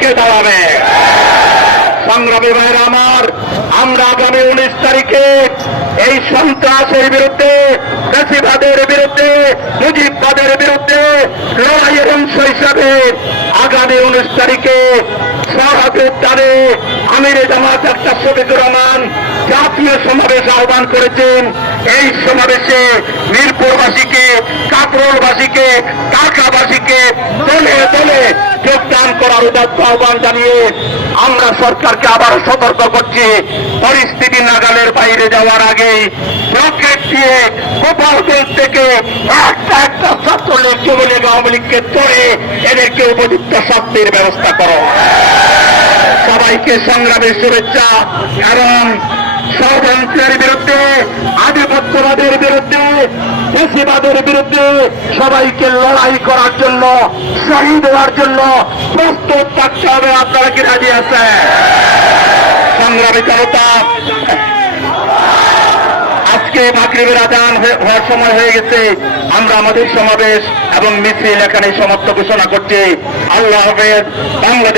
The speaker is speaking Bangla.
কে দাঁড়াবে? সংগ্রামী ভাইরা আমার, আমরা আগামী 19 তারিখে এই সন্ত্রাসের বিরুদ্ধে, ফ্যাসিবাদের বিরুদ্ধে, মুজিববাদের বিরুদ্ধে লড়াইয়ের অংশ হিসাবে আগামী 19 তারিখে শাহবাগের উদ্যানে আমিরে জামাত ডাক্তার শফিকুর রহমান জাতীয় সমাবেশ আহ্বান করেছেন। এই সমাবেশে মিরপুরবাসীকে, কাকরোলবাসীকে, ঢাকাবাসীকে দলে দলে যোগদান করার উদাত্ত আহ্বান জানিয়ে আমরা সরকারকে আবার সতর্ক করছি, পরিস্থিতি নাগালের বাইরে যাওয়ার আগেই রকেট দিয়ে গোপালগঞ্জ থেকে একটা ছাত্রলীগ, যুবলীগ, আওয়ামী লীগকে ধরে এদেরকে উপযুক্ত শাস্তির ব্যবস্থা করো। সবাইকে সংগ্রামের শুভেচ্ছা। কারণ ষড়যন্ত্রের বিরুদ্ধে, আধিপত্যবাদের বিরুদ্ধে, ফ্যাসিবাদের বিরুদ্ধে সবাইকে লড়াই করার জন্য, শহীদ হওয়ার জন্য প্রস্তুত থাকতে হবে। আপনারা কি রাজি আছেন? সংগ্রামী জনতা, আজকে মাগরিবের আযান হওয়ার সময় হয়ে গেছে। আমরা আমাদের সমাবেশ এবং মিছিল এখানে সমাপ্ত ঘোষণা করছি। আল্লাহ হাফেজ। বাংলাদেশ।